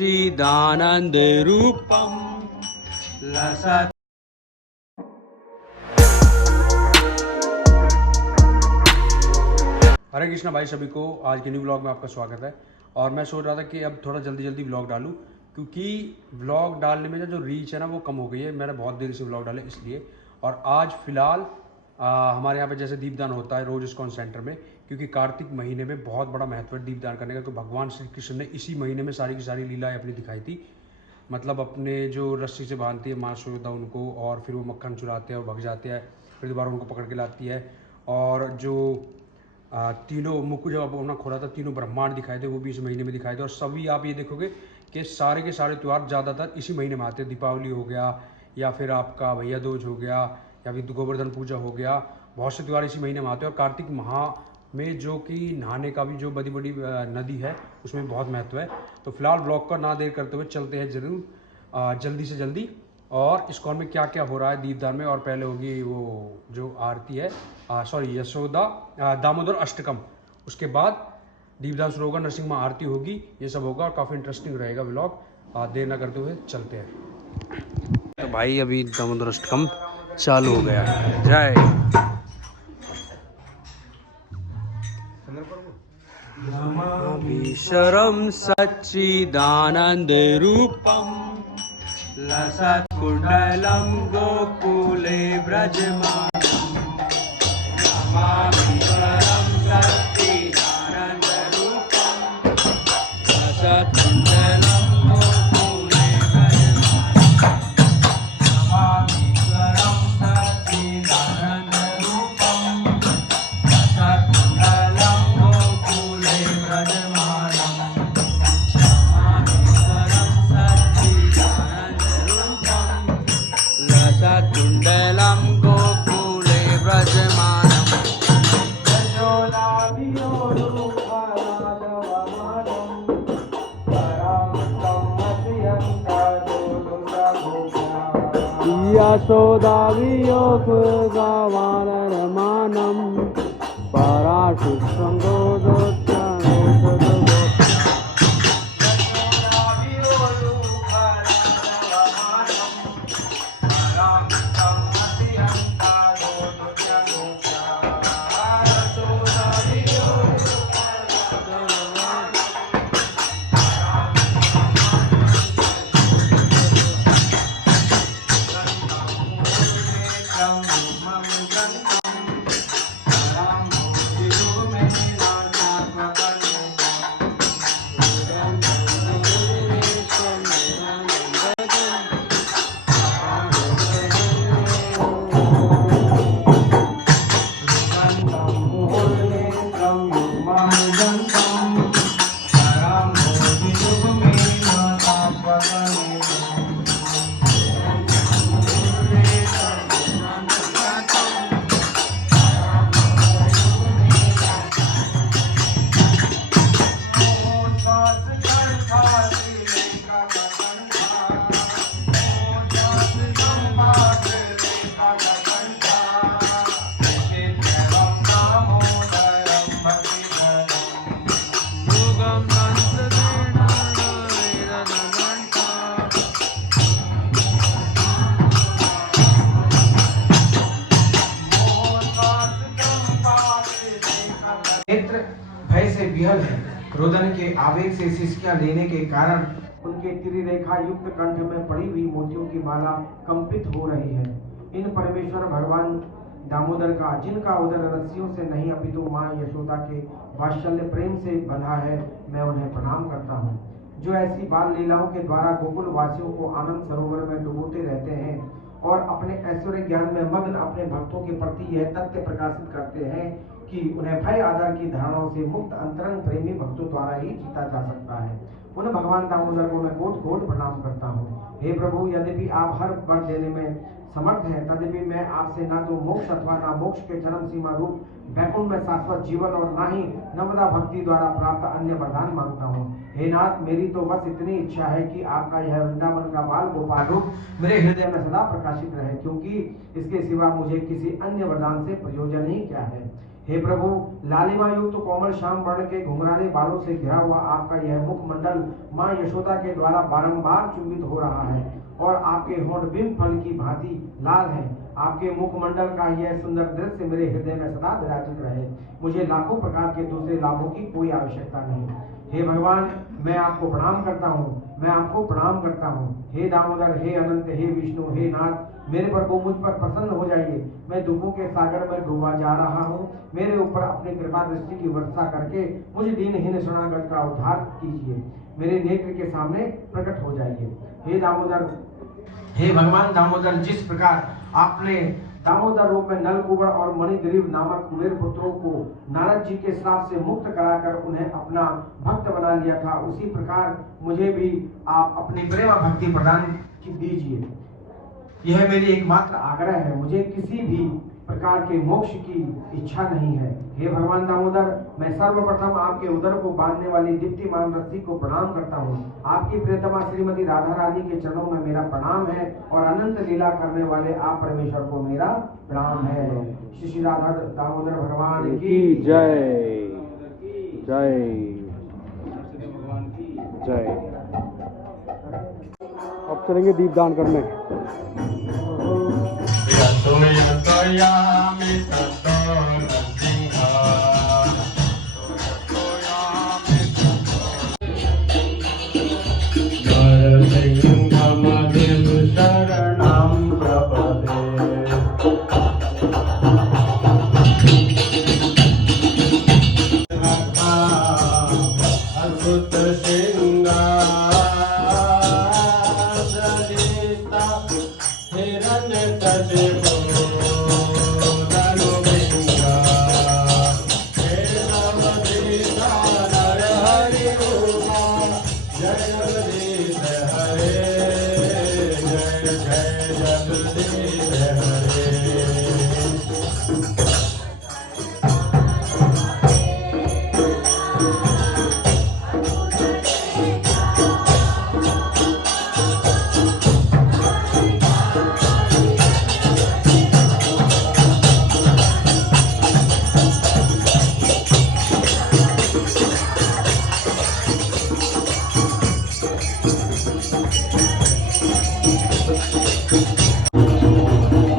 सच्चिदानंद रूपम लसत्। हरे कृष्णा भाई, सभी को आज के न्यू व्लॉग में आपका स्वागत है। और मैं सोच रहा था कि अब थोड़ा जल्दी जल्दी व्लॉग डालूं, क्योंकि व्लॉग डालने में जो रीच है ना वो कम हो गई है। मैंने बहुत देर से व्लॉग डाले इसलिए। और आज फिलहाल हमारे यहाँ पे जैसे दीपदान होता है रोज इस्कॉन सेंटर में, क्योंकि कार्तिक महीने में बहुत बड़ा महत्व है दीपदान करने का। तो भगवान श्री कृष्ण ने इसी महीने में सारी की सारी लीलाएं अपनी दिखाई थी। मतलब अपने जो रस्सी से बांधती है माँ यशोदा उनको, और फिर वो मक्खन चुराते हैं और भग जाते हैं, फिर दोबारा उनको पकड़ के लाती है। और जो तीनों मुख जब अपना खोला था, तीनों ब्रह्मांड दिखाए थे, वो भी इस महीने में दिखाए थे। और सभी आप ये देखोगे कि सारे के सारे त्यौहार ज़्यादातर इसी महीने में आते हैं। दीपावली हो गया, या फिर आपका भैया दूज हो गया, या फिर गोवर्धन पूजा हो गया, बहुत से त्यौहार इसी महीने में आते हैं। और कार्तिक माह में जो कि नहाने का भी जो बड़ी बड़ी नदी है उसमें बहुत महत्व है। तो फिलहाल ब्लॉग का ना देर करते हुए चलते हैं ज़रूर जल्दी से जल्दी। और इस्कॉन में क्या क्या हो रहा है दीपदान में। और पहले होगी वो जो आरती है, सॉरी यशोदा दामोदर अष्टकम, उसके बाद दीपदान शुरू होगा, नरसिंह माँ आरती होगी, ये सब होगा। और काफ़ी इंटरेस्टिंग रहेगा व्लॉग। देर ना करते हुए चलते हैं। तो भाई अभी दामोदर अष्टकम चालू हो गया है। जय नमामीश्वरं सच्चिदानंद रूपम लसत्कुंडलं गोकुले व्रजमानं। नमामीश्वरं सच्चिदानंद रूपम लसत्कुंडलं गोकुले व्रजमानं। नमामीश्वरं सच्चिदानंद रूपम लसत्कुंडलं गोकुले व्रजमानं। लसत्कुंडलं गोकुले व्रजमानं। यशोदावियोगवानरमानं नेत्र भय से विहल है। रोदन के आवेग से सिसकियां लेने के कारण उनके त्रिरेखा युक्त कंठ में पड़ी हुई मोतियों की माला कंपित हो रही है। इन परमेश्वर भगवान दामोदर का, जिनका उदर रस्सियों से नहीं अपितु माँ यशोदा के वात्सल्य प्रेम से बंधा है, मैं उन्हें प्रणाम करता हूँ। जो ऐसी बाल लीलाओं के द्वारा गोकुल वासियों को आनंद सरोवर में डुबोते रहते हैं और अपने ऐश्वर्य ज्ञान में मग्न अपने भक्तों के प्रति यह तथ्य प्रकाशित करते हैं कि उन्हें भय आदर की धारणाओं से मुक्त अंतरंग प्रेमी भक्तों द्वारा ही जीता जा सकता है। उन भगवान दामोदर को मैं कोट कोट प्रणाम करता हूँ। हे प्रभु, यद्यपि आप हर वर देने में समर्थ हैं, तद्यपि मैं आपसे ना तो मोक्ष अथवा ना मोक्ष के चरम सीमा रूप वैकुंठ में शाश्वत जीवन और ना ही नवदा भक्ति द्वारा प्राप्त अन्य वरदान मांगता हूँ। हे नाथ, मेरी तो बस इतनी इच्छा है कि आपका यह वृंदावन का बाल गोपाल रूप मेरे हृदय में सदा प्रकाशित रहे, क्योंकि इसके सिवा मुझे किसी अन्य वरदान से प्रयोजन ही क्या है। हे प्रभु, लालिमा युक्त कोमल श्याम वर्ण के घुंघराले बालों से घिरा हुआ आपका यह मुखमंडल माँ यशोदा के द्वारा बारंबार चुंबित हो रहा है और आपके होंठ बिंब फल की भांति लाल हैं। आपके मुखमंडल का यह सुंदर दृश्य मेरे हृदय में सदा विराजित रहे। मुझे लाखों प्रकार के दूसरे लाभों की कोई आवश्यकता नहीं। हे भगवान, मैं आपको प्रणाम करता हूँ, मैं आपको प्रणाम करता हूँ। हे दामोदर, हे अनंत, हे विष्णु, हे नाथ, मेरे प्रभु मुझ पर प्रसन्न हो जाइए। मैं दुखों के सागर में डूबा जा रहा हूँ। मेरे ऊपर अपनी कृपा दृष्टि की वर्षा करके मुझ दीनहीन शरणागत का उद्धार कीजिए। मेरे नेत्र के सामने प्रकट हो जाइए। हे दामोदर, हे भगवान दामोदर, जिस प्रकार आपने दामोदर रूप में नलकूबर और मणिग्रीव नामक कुबेर पुत्रों को नारद जी के श्राप से मुक्त कराकर उन्हें अपना भक्त बना लिया था, उसी प्रकार मुझे भी आप अपनी प्रेम भक्ति प्रदान दीजिए। यह मेरी एकमात्र आग्रह है। मुझे किसी भी प्रकार के मोक्ष की इच्छा नहीं है। हे भगवान दामोदर, मैं सर्वप्रथम आपके उदर को बांधने वाली दीप्तिमान रस्सी को प्रणाम करता हूँ। आपकी प्रियतमा श्रीमती राधा रानी के चरणों में मेरा प्रणाम है और अनंत लीला करने वाले आप परमेश्वर को मेरा प्रणाम है। श्री राधा दामोदर भगवान की जय जय जय। अब चलेंगे दीपदान करने।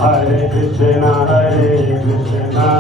Hare Krishna, Hare Krishna,